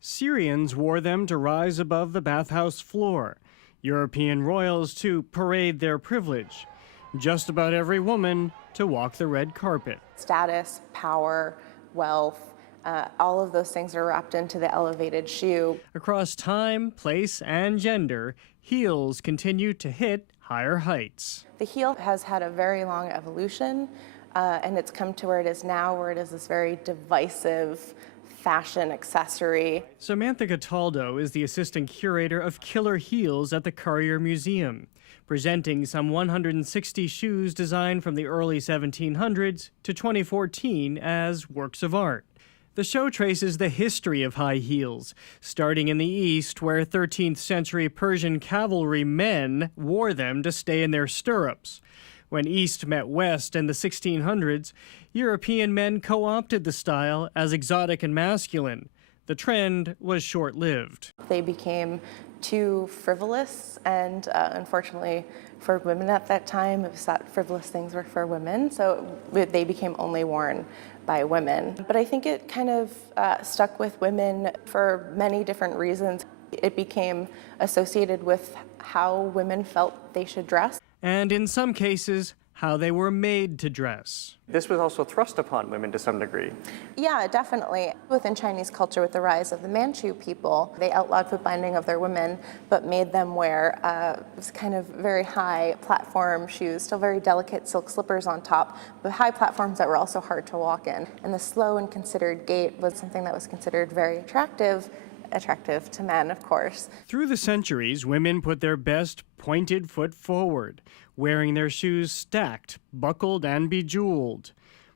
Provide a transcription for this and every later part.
Syrians wore them to rise above the bathhouse floor. European royals to parade their privilege. Just about every woman to walk the red carpet. Status, power, wealth, all of those things are wrapped into the elevated shoe. Across time, place, and gender, heels continue to hit higher heights. The heel has had a very long evolution, and it's come to where it is now, where it is this very divisive fashion accessory. Samantha Cataldo is the assistant curator of killer heels at the Currier Museum, presenting some 160 shoes designed from the early 1700s to 2014 as works of art. The show traces the history of high heels, starting in the East, where 13th century Persian cavalry men wore them to stay in their stirrups. When East met West in the 1600s, European men co-opted the style as exotic and masculine. The trend was short-lived. They became too frivolous, and unfortunately for women at that time, it was thought frivolous things were for women, so they became only worn by women. But I think it kind of stuck with women for many different reasons. It became associated with how women felt they should dress. And in some cases, how they were made to dress. This was also thrust upon women to some degree. Yeah, definitely. Within Chinese culture, with the rise of the Manchu people, they outlawed foot binding of their women, but made them wear kind of very high platform shoes, still very delicate silk slippers on top, but high platforms that were also hard to walk in. And the slow and considered gait was something that was considered very attractive to men, of course. Through the centuries, women put their best pointed foot forward, wearing their shoes stacked, buckled, and bejeweled.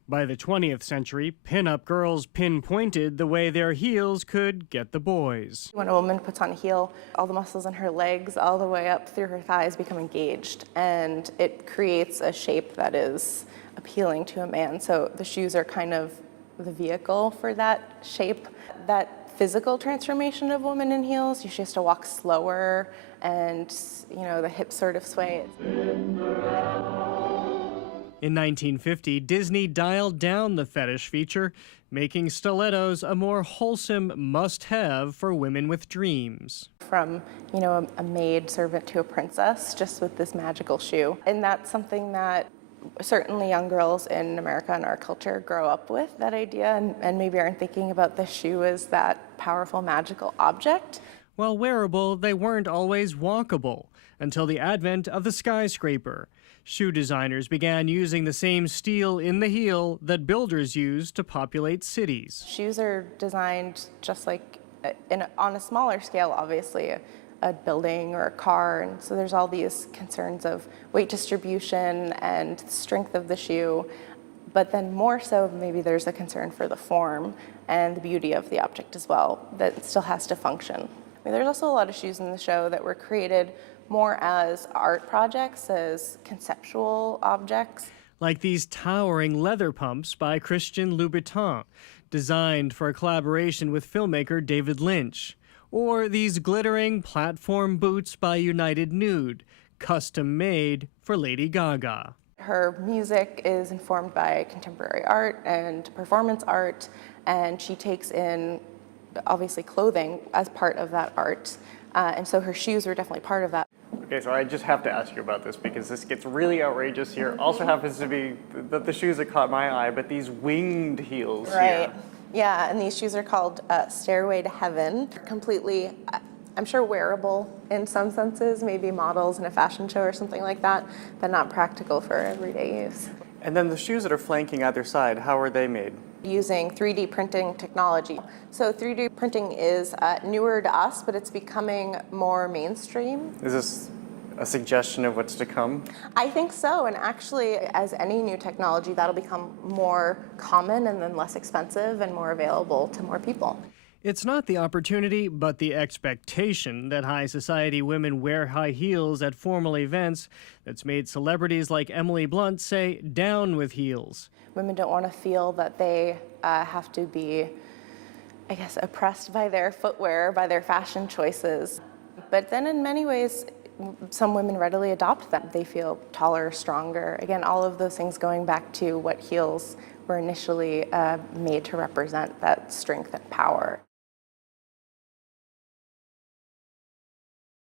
By the 20th century, pin-up girls pinpointed the way their heels could get the boys. When a woman puts on a heel, all the muscles in her legs, all the way up through her thighs, become engaged, and it creates a shape that is appealing to a man. So the shoes are kind of the vehicle for that shape. That physical transformation of women in heels, she has to walk slower, and the hips sort of sway. In 1950, Disney dialed down the fetish feature, making stilettos a more wholesome must-have for women with dreams. From, a maid servant to a princess, just with this magical shoe. And that's something that certainly young girls in America and our culture grow up with, that idea, and maybe aren't thinking about the shoe as that powerful, magical object. While wearable, they weren't always walkable until the advent of the skyscraper. Shoe designers began using the same steel in the heel that builders used to populate cities. Shoes are designed just like on a smaller scale, obviously, a building or a car, and so there's all these concerns of weight distribution and strength of the shoe, but then more so maybe there's a concern for the form and the beauty of the object as well, that it still has to function. There's also a lot of shoes in the show that were created more as art projects, as conceptual objects. Like these towering leather pumps by Christian Louboutin, designed for a collaboration with filmmaker David Lynch. Or these glittering platform boots by United Nude, custom made for Lady Gaga. Her music is informed by contemporary art and performance art, and she takes in, obviously, clothing as part of that art. And so her shoes are definitely part of that. Okay, so I just have to ask you about this because this gets really outrageous here. Also happens to be the shoes that caught my eye, but these winged heels Right. here. Yeah, and these shoes are called Stairway to Heaven. Completely, I'm sure, wearable in some senses, maybe models in a fashion show or something like that, but not practical for everyday use. And then the shoes that are flanking either side, how are they made? Using 3D printing technology. So 3D printing is newer to us, but it's becoming more mainstream. Is this a suggestion of what's to come? I think so, and actually, as any new technology, that'll become more common and then less expensive and more available to more people. It's not the opportunity, but the expectation that high society women wear high heels at formal events that's made celebrities like Emily Blunt say, down with heels. Women don't want to feel that they have to be, oppressed by their footwear, by their fashion choices. But then in many ways, some women readily adopt them. They feel taller, stronger. Again, all of those things going back to what heels were initially made to represent, that strength and power.